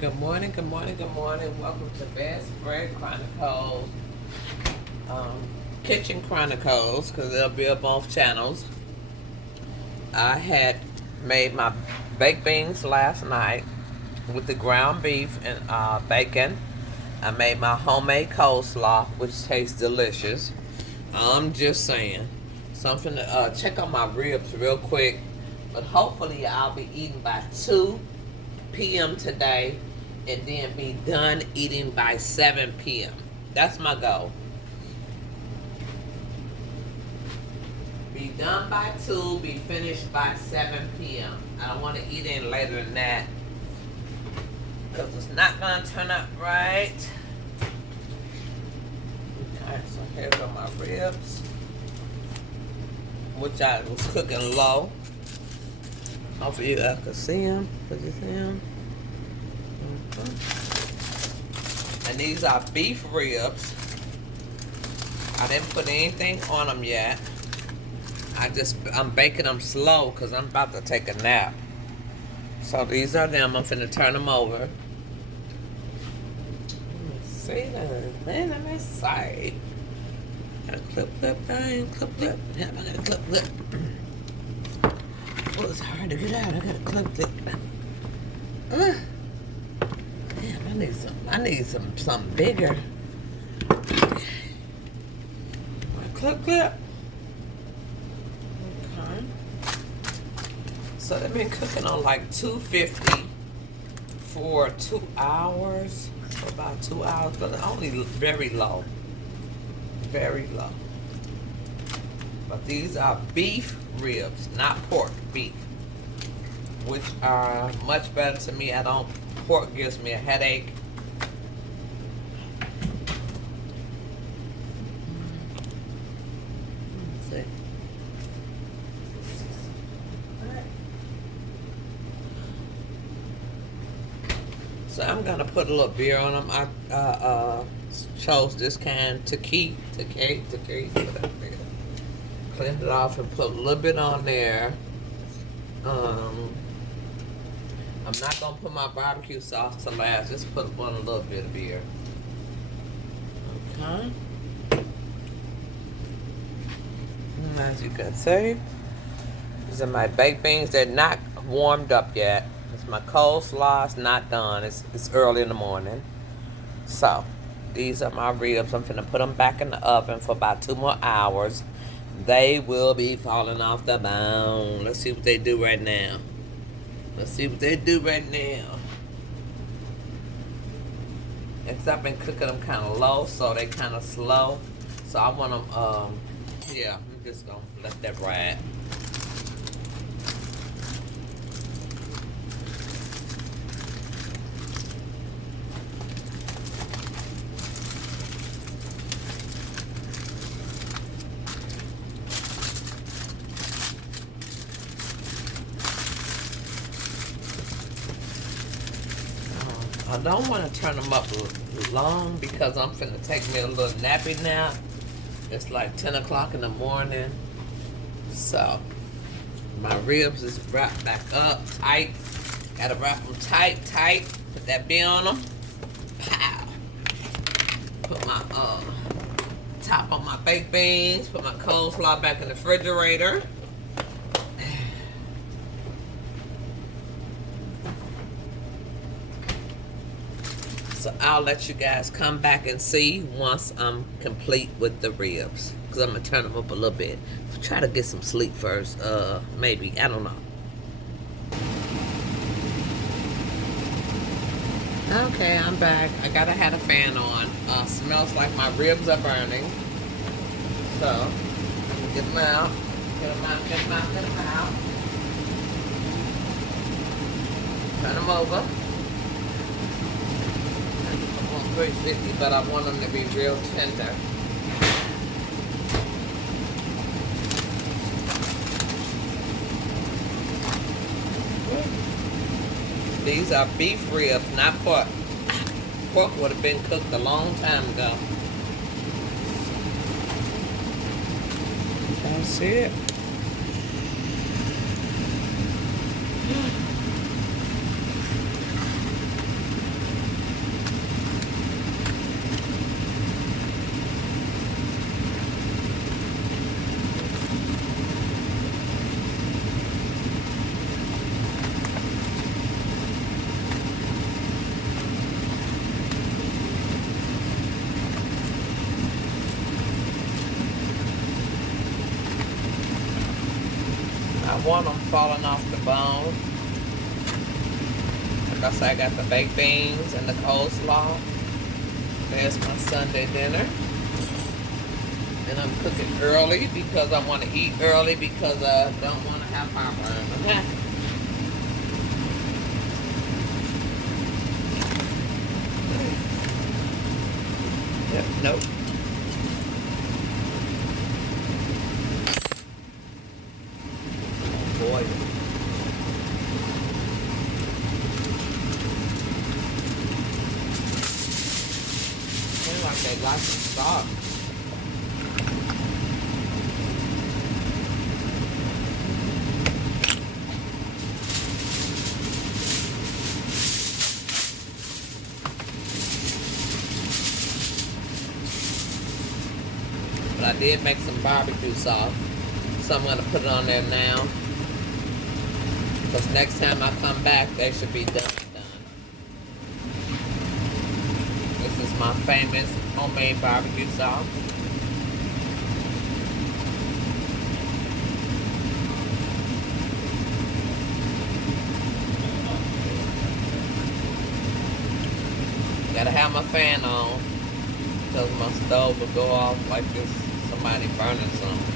Good morning, good morning, good morning. Welcome to Best Bread Chronicles, um, Kitchen Chronicles, because they'll be up both channels. I had made my baked beans last night with the ground beef and bacon. I made my homemade coleslaw, which tastes delicious. I'm just saying. Something to check on my ribs real quick. But hopefully I'll be eating by 2 p.m. today and then be done eating by 7 p.m. That's my goal. Be done by 2, be finished by 7 p.m. I don't want to eat any later than that because it's not going to turn out right. Okay, so here's all my ribs, which I was cooking low. Hopefully you guys can see them. Could you see them? And these are beef ribs. I didn't put anything on them yet. I'm baking them slow because I'm about to take a nap. So these are them. I'm finna turn them over. Let me see them. Man, let me see. Got a clip, bang, clip. Yeah, I got a clip. Oh, it's hard to get out. I gotta clip it. Damn, I need something bigger. Okay. Clip. Okay. So they've been cooking on like 250 for 2 hours. For about 2 hours, but only very low. Very low. But these are beef ribs, not pork, beef. Which are much better to me. Pork gives me a headache. Let's see. So I'm gonna put a little beer on them. I chose this kind to keep. Cleaned it off and put a little bit on there. I'm not gonna put my barbecue sauce to last. Just put on a little bit of beer. Okay. And as you can see, these are my baked beans. They're not warmed up yet. It's my coleslaw. It's not done. It's early in the morning. So these are my ribs. I'm finna put them back in the oven for about 2 more hours. They will be falling off the bone. Let's see what they do right now. Because I've been cooking them kind of low, so they kind of slow. So I want them, yeah, I'm just going to let that ride. I don't want to turn them up long because I'm finna take me a little nappy nap. It's like 10 o'clock in the morning. So my ribs is wrapped back up tight. Gotta wrap them tight. Put that beer on them. Pow. Put my top on my baked beans. Put my coleslaw back in the refrigerator. So I'll let you guys come back and see once I'm complete with the ribs. Because I'm going to turn them up a little bit. Try to get some sleep first. Maybe. I don't know. Okay, I'm back. I gotta have a fan on. Smells like my ribs are burning. So, get them out. Get them out. Turn them over. 350, but I want them to be real tender. These are beef ribs, not pork. Pork would have been cooked a long time ago. That's it. want them falling off the bone. Like I said, I got the baked beans and the coleslaw. There's my Sunday dinner. And I'm cooking early because I want to eat early because I don't want to have heartburn. Yep, nope. Boy. Seems like they got some salt. But I did make some barbecue sauce, so I'm going to put it on there now. Because next time I come back, they should be done. This is my famous homemade barbecue sauce. Gotta have my fan on because my stove will go off like this, somebody burning something.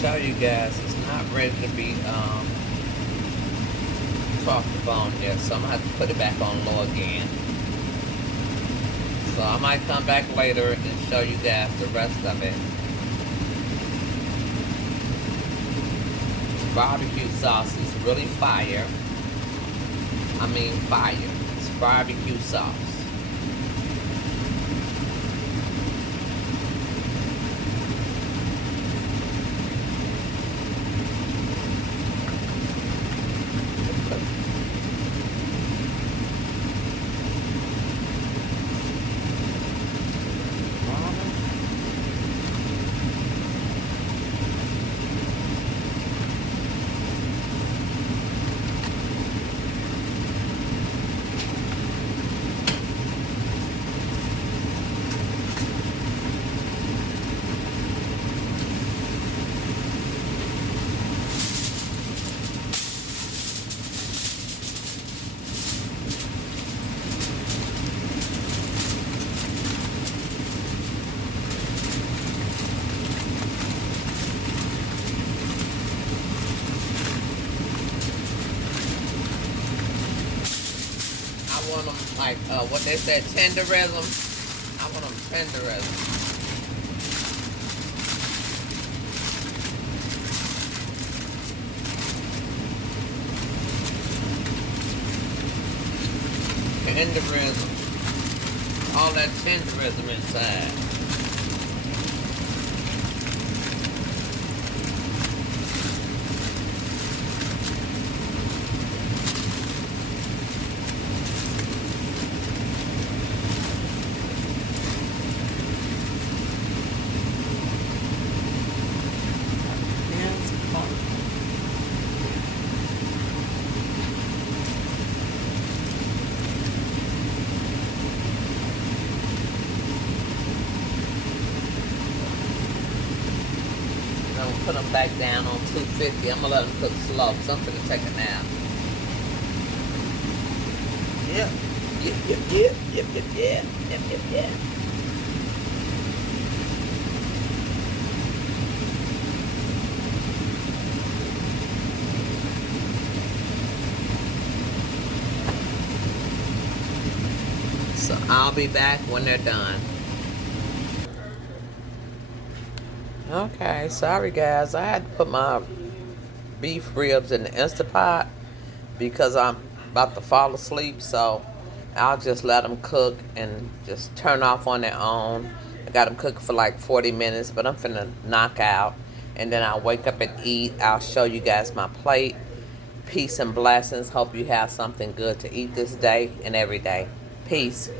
Show you guys it's not ready to be off the bone yet, so I'm gonna have to put it back on low again. So I might come back later and show you guys the rest of it. Barbecue sauce is really fire. I mean fire. It's barbecue sauce. Want them like what they said, tenderism. I want them tenderism. Tenderism. All that tenderism inside. I'm gonna put them back down on 250. I'm gonna let them cook slow because I'm gonna take a nap. Yep. Yep. So I'll be back when they're done. Okay, sorry guys. I had to put my beef ribs in the Instapot because I'm about to fall asleep. So I'll just let them cook and just turn off on their own. I got them cooking for like 40 minutes, but I'm finna knock out. And then I'll wake up and eat. I'll show you guys my plate. Peace and blessings. Hope you have something good to eat this day and every day. Peace.